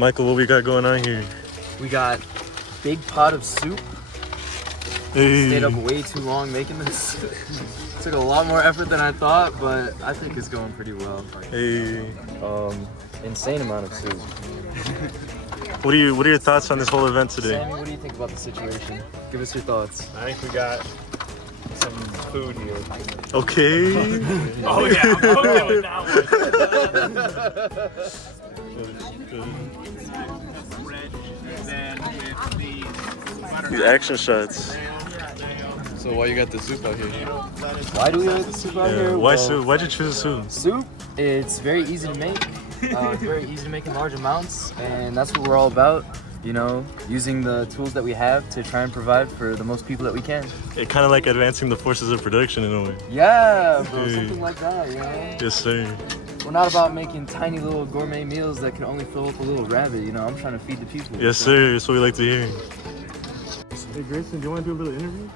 Michael, what we got going on here? We got big pot of soup. Hey. Stayed up way too long making this. Took a lot more effort than I thought, but I think it's going pretty well. Hey. Insane amount of soup. What are your thoughts on this whole event today? Sammy, what do you think about the situation? Give us your thoughts. I think we got some food here. Okay. Oh yeah, I'm okay with that one. These action shots. So why you got the soup out here? Why do we have the soup out here? Why soup? Why'd you choose soup? Soup, it's very easy to make. It's very easy to make in large amounts, and that's what we're all about. You know, using the tools that we have to try and provide for the most people that we can. It kind of like advancing the forces of production in a way. Yeah, bro, Hey. something like that, you know? Yes, sir. We're not about making tiny little gourmet meals that can only fill up a little rabbit, you know? I'm trying to feed the people. Yes, sir. That's what we like to hear. Hey Grayson, do you want to do a little interview?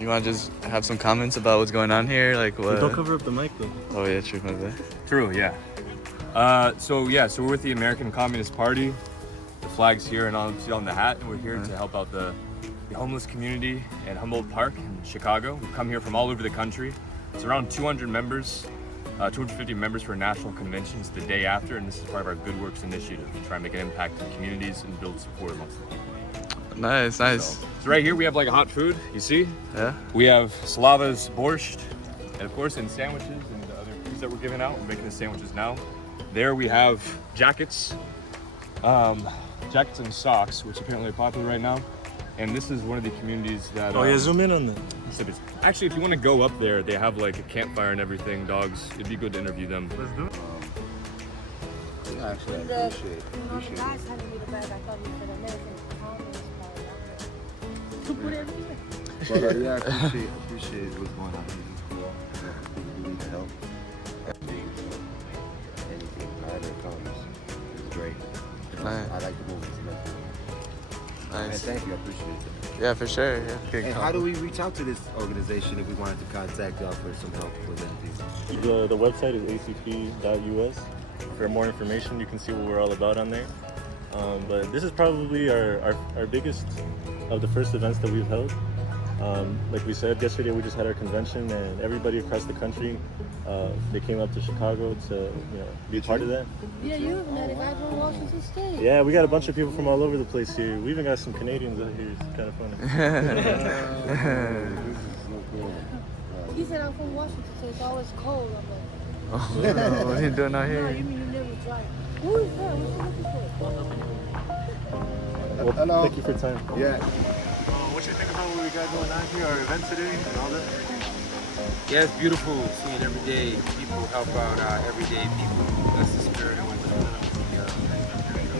You want to just have some comments about what's going on here? Like what? Don't cover up the mic though. Oh yeah, true. My bad. True, yeah. So we're with the American Communist Party. The flag's here and on the hat, and we're here to help out the homeless community at Humboldt Park in Chicago. We've come here from all over the country. It's around 200 members, 250 members for a national convention. It's the day after, and this is part of our Good Works initiative to try and make an impact in communities and build support amongst them. Nice. So right here we have like a hot food, you see? Yeah. We have Slava's borscht, and of course in sandwiches and the other foods that we're giving out. We're making the sandwiches now. There we have jackets, jackets and socks, which apparently are popular right now. And this is one of the communities that. Oh yeah, zoom in on that. Actually, if you want to go up there, they have like a campfire and everything. Dogs. It'd be good to interview them. Let's do it. Yeah, actually, I appreciate it. The guys handed me the bag. I thought you said American Communist Party. To put everything. But yeah, I appreciate what's going on here. Cool. We need help. Anything, however it comes, is great. Nice. I like the movement. And Nice. thank you, I appreciate it. Yeah, for sure. Yeah. Good And call. how do we reach out to this organization if we wanted to contact y'all for some help with anything? The website is acp.us. For more information, you can see what we're all about on there. But this is probably our biggest of the first events that we've held. Like we said, yesterday we just had our convention, and everybody across the country, they came up to Chicago to be a part of that. Yeah, you even had a guy from Washington State. Yeah, we got a bunch of people from all over the place here. We even got some Canadians out here. It's kind of funny. He said I'm from Washington, so it's always cold. I'm like, Oh, what are you doing out no, here? you mean you never drive. Who is that? What you looking for? Well, Hello. thank you for your time. Yeah. What you think about what we got going on here, our event today, and all that? Yeah, it's beautiful seeing everyday people help out everyday people. That's the spirit of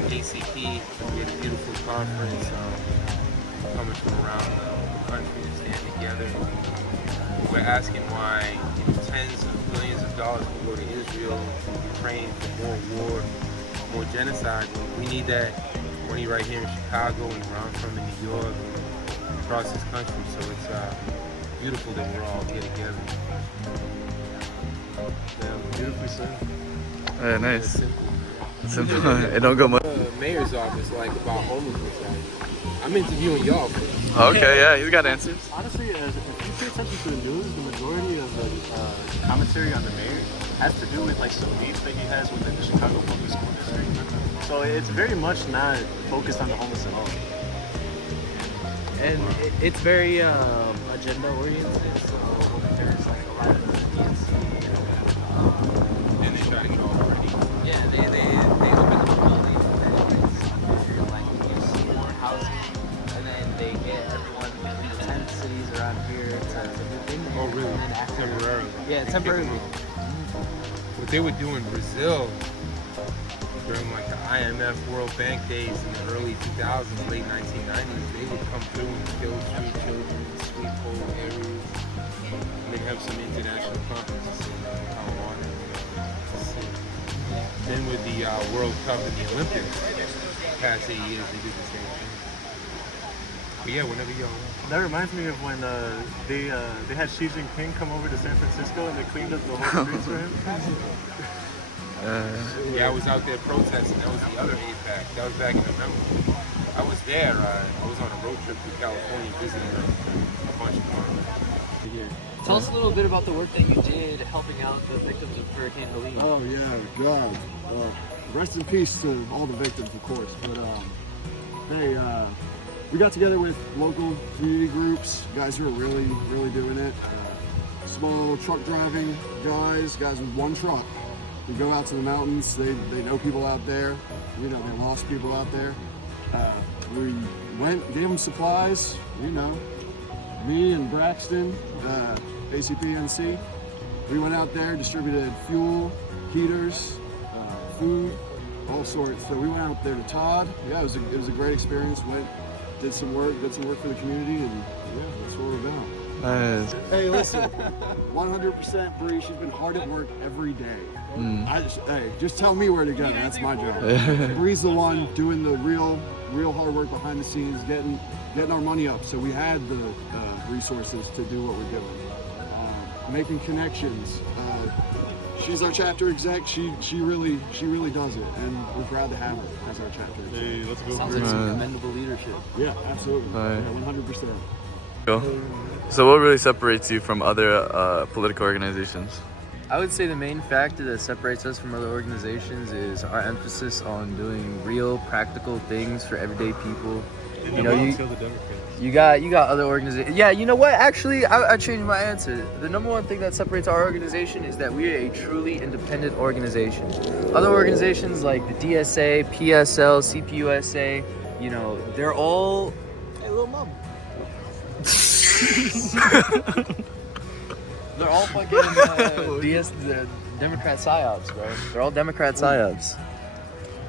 the ACP. We had a beautiful conference coming from around the country to stand together. We're asking why tens of billions of dollars will go to Israel, Ukraine for more war, more genocide. We need that money right here in Chicago and where I'm from in New York, across this country. So it's beautiful that we're all here together. Yeah, beautifully said. Yeah, nice. Simple. Simple. It don't go much. Mayor's office, like about homelessness. I'm interviewing y'all. Okay, yeah, he's got answers. Honestly, if you pay attention to the news, the majority of the commentary on the mayor has to do with like some beef that he has within the Chicago Public School District. So it's very much not focused on the homeless at all. And it's very agenda oriented, so there's like a lot of convenience. And they try to get all pretty. Yeah, they open the building and then it's like use more housing, and then they get everyone in the tent cities around here to move in there. Oh, really? And then after, Temporarily. yeah, temporarily. What they would do in Brazil during like the IMF World Bank days in the early 2000s, late 1990s, they would come through and kill street children, sweep whole areas. And they'd have some international conferences in Taiwan. Then with the World Cup and the Olympics, the past 8 years, they did the same thing. But yeah, whenever y'all want. That reminds me of when they had Xi Jinping come over to San Francisco and they cleaned up the whole streets for him. Yeah, I was out there protesting. That was the other APAC. That was back in November. I was there. I was on a road trip to California visiting a bunch of farmers. Tell us a little bit about the work that you did helping out the victims of Hurricane Helene. Oh yeah, God. Rest in peace to all the victims, of course. But hey, we got together with local community groups, guys who are really doing it. Small truck driving guys with one truck. We go out to the mountains. They know people out there. You know, they lost people out there. We went, gave them supplies. You know, me and Braxton, ACP. We went out there, distributed fuel, heaters, food, all sorts. So we went out there to Todd. Yeah, it was a great experience. Went, did some work for the community, and yeah, that's what we're about. Nice. Hey, listen, 100% Bree. She's been hard at work every day. Hey, just tell me where to go. That's my job. Bree's the one doing the real hard work behind the scenes, getting our money up. So we had the resources to do what we're doing. Making connections. She's our chapter exec. She really does it, and we're proud to have her as our chapter exec. Hey, let's go. Sounds like some commendable leadership. Yeah, absolutely. Right. Yeah, 100%. Cool. So what really separates you from other political organizations? I would say the main factor that separates us from other organizations is our emphasis on doing real, practical things for everyday people. You know, you got other organizations. Yeah, you know what? Actually, I changed my answer. The number one thing that separates our organization is that we are a truly independent organization. Other organizations like the DSA, PSL, CPUSA, you know, they're all. Hey, little mom. They're all fucking the Democrat psyops, bro. They're all Democrat psyops.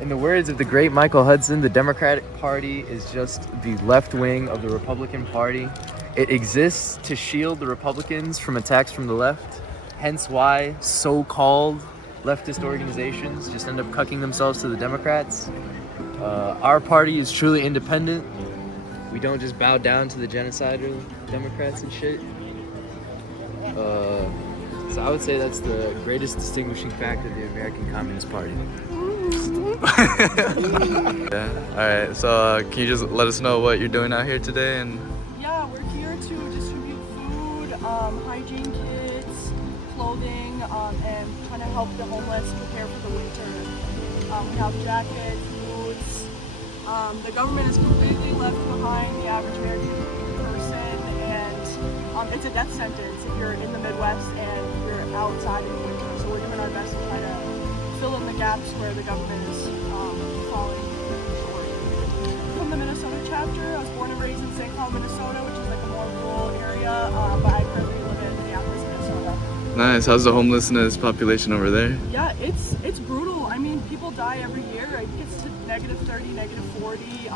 In the words of the great Michael Hudson, the Democratic Party is just the left wing of the Republican Party. It exists to shield the Republicans from attacks from the left, hence why so-called leftist organizations just end up cucking themselves to the Democrats. Our party is truly independent. We don't just bow down to the genocidal Democrats and shit. So I would say that's the greatest distinguishing factor of the American Communist Party. Yeah. All right. So can you just let us know what you're doing out here today? And yeah, we're here to distribute food, hygiene kits, clothing, and trying to help the homeless prepare for the winter. We have jackets, boots. The government has completely left behind the average American person, and it's a death sentence if you're in the Midwest and you're outside in the winter. So we're doing our best to try to fill in the gaps where the government is falling short. From the Minnesota chapter, I was born and raised in St. Cloud, Minnesota, which is like a more rural area, but I currently live in Minneapolis, Minnesota. nice. How's the homelessness population over there? Yeah, it's brutal. I mean, people die every year. It gets to -30, -40.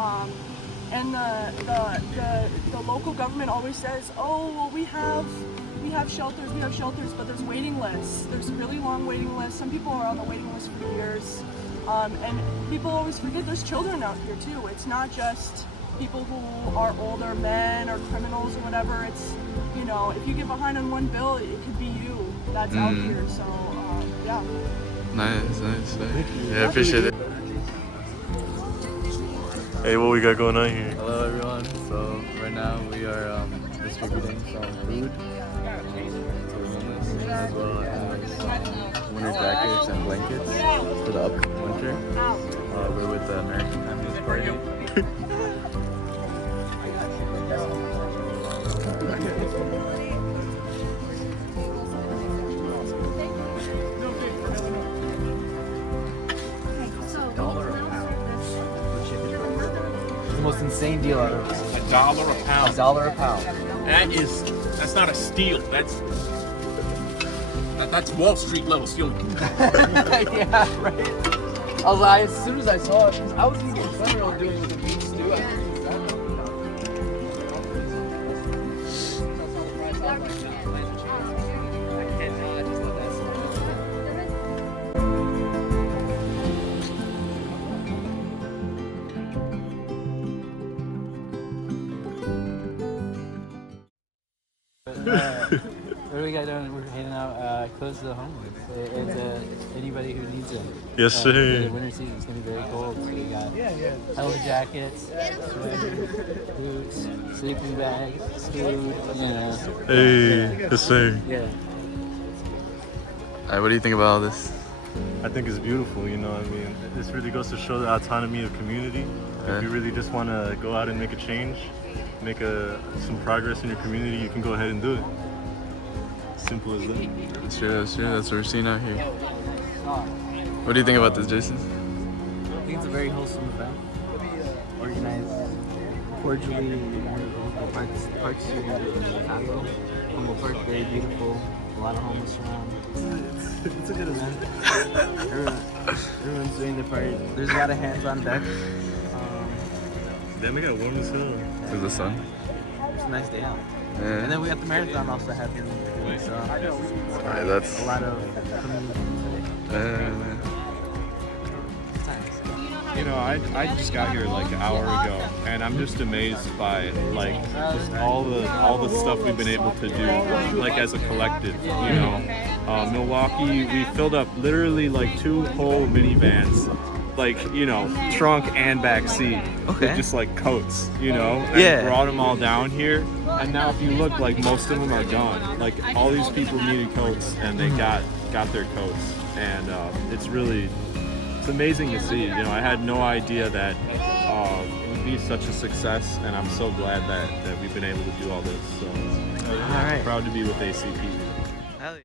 And the local government always says, oh, well, we have shelters, but there's waiting lists. There's really long waiting lists. Some people are on the waiting list for years. And people always forget there's children out here too. It's not just people who are older men or criminals or whatever. It's, you know, if you get behind on one bill, it could be you that's out here. So, yeah. Nice. Yeah, I appreciate it. Hey, what we got going on here? Hello everyone. So right now we are distributing some food to the homeless, as well as winter jackets and blankets for the upcoming winter. We're with the American Communist Party. The most insane deal I've ever seen. $1 a pound. $1 a pound. That's not a steal. That's Wall Street level stealing. Yeah, right. I was like, as soon as I saw it, I was thinking something I was doing with the beef stew. I just love that so much. What do we got doing? We're hanging out clothes to the homeless and to anybody who needs it. Yes, sir. The winter season is going to be very cold, so we got hella jackets, sweaters, boots, sleeping bags, food, you know. Hey, yes, sir. Yeah. What do you think about all this? I think it's beautiful, you know what I mean? This really goes to show the autonomy of community. If you really just want to go out and make a change, make some progress in your community, you can go ahead and do it. Simple as that. That's true, that's true. That's what we're seeing out here. What do you think about this, Jason? I think it's a very wholesome event. Organized cordially in one of the parks here in Chicago. Humboldt Park, very beautiful. A lot of homeless around. It's a good event. Everyone's doing their part. There's a lot of hands on deck. Damn, it got warm as hell. Is the sun? It's a nice day out. Yeah. And then we got the marathon also happening. So Alright, that's... a lot of community. You know, I just got here like an hour ago, and I'm just amazed by like just all the stuff we've been able to do, like as a collective. You know, Milwaukee, we filled up literally like 2 whole minivans, like, you know, trunk and back seat, with just like coats, you know, and brought them all down here. And now if you look, like most of them are gone. Like all these people needed coats, and they got their coats, and it's amazing to see. You know, I had no idea that it would be such a success, and I'm so glad that we've been able to do all this. So, proud to be with ACP.